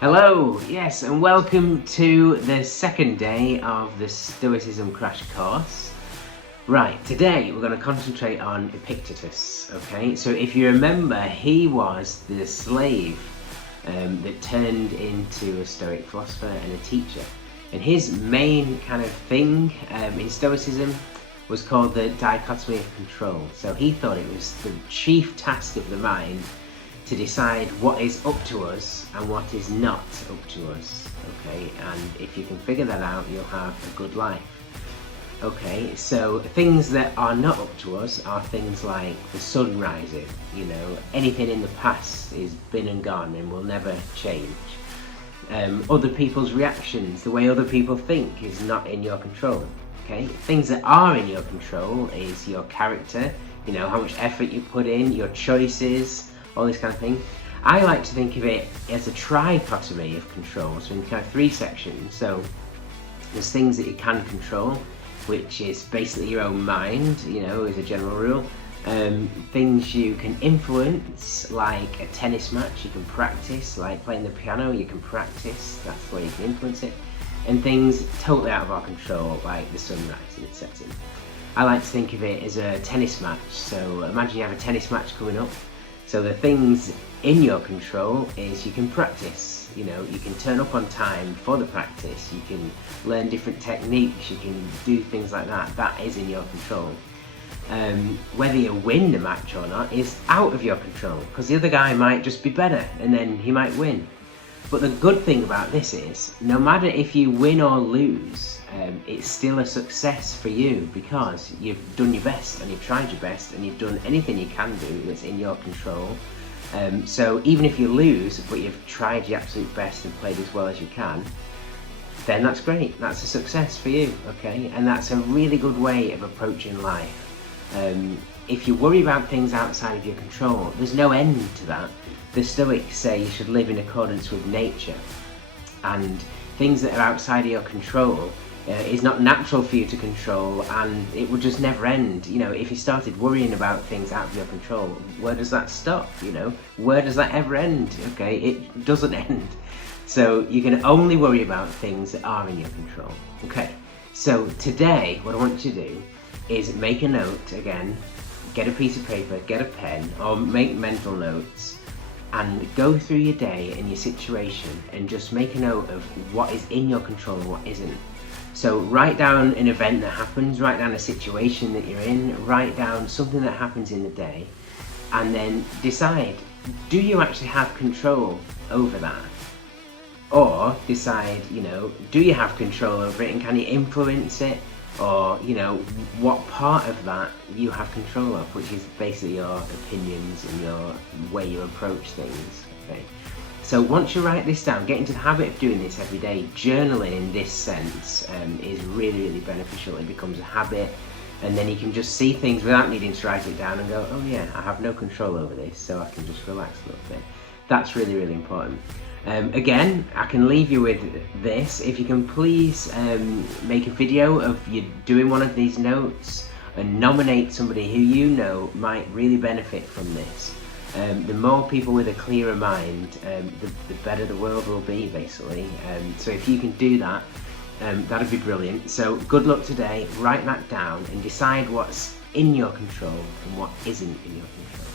Hello, yes, and welcome to the second day of the Stoicism crash course. Right, today we're going to concentrate on Epictetus, okay? So if you remember, he was the slave that turned into a Stoic philosopher and a teacher. And his main kind of thing in Stoicism was called the Dichotomy of Control. So he thought it was the chief task of the mind to decide what is up to us and what is not up to us, okay? And if you can figure that out, you'll have a good life. Okay, so things that are not up to us are things like the sun rising, anything in the past is been and gone and will never change. Other people's reactions, the way other people think is not in your control, okay? Things that are in your control is your character, how much effort you put in, your choices, all this kind of thing. I like to think of it as a trichotomy of control, so in kind of three sections. So there's things that you can control, which is basically your own mind, as a general rule. Things you can influence, like a tennis match, you can practice, like playing the piano, you can practice, that's the way you can influence it. And things totally out of our control, like the sun rising and setting. I like to think of it as a tennis match, so imagine you have a tennis match coming up. So the things in your control is you can practice, you can turn up on time for the practice, you can learn different techniques, you can do things like that. That is in your control. Whether you win the match or not is out of your control, because the other guy might just be better and then he might win. But the good thing about this is, no matter if you win or lose, it's still a success for you because you've done your best and you've tried your best and you've done anything you can do that's in your control. So even if you lose, but you've tried your absolute best and played as well as you can, then that's great. That's a success for you, okay? And that's a really good way of approaching life. If you worry about things outside of your control, there's no end to that. The Stoics say you should live in accordance with nature, and things that are outside of your control is not natural for you to control, and it would just never end. If you started worrying about things out of your control, where does that stop? Where does that ever end? Okay, it doesn't end. So you can only worry about things that are in your control. Okay, so today what I want you to do is make a note again, get a piece of paper, get a pen, or make mental notes, and go through your day and your situation and just make a note of what is in your control and what isn't. So write down an event that happens, write down a situation that you're in, write down something that happens in the day, and then decide, do you actually have control over that? Or decide, do you have control over it and can you influence it? Or, what part of that you have control of, which is basically your opinions and your way you approach things, okay? So once you write this down, get into the habit of doing this every day. Journaling in this sense is really, really beneficial. It becomes a habit, and then you can just see things without needing to write it down and go, oh yeah, I have no control over this, so I can just relax a little bit. That's really, really important. Again, I can leave you with this. If you can please make a video of you doing one of these notes and nominate somebody who you know might really benefit from this. The more people with a clearer mind, the better the world will be, basically. So if you can do that, that'd be brilliant. So good luck today, write that down and decide what's in your control and what isn't in your control.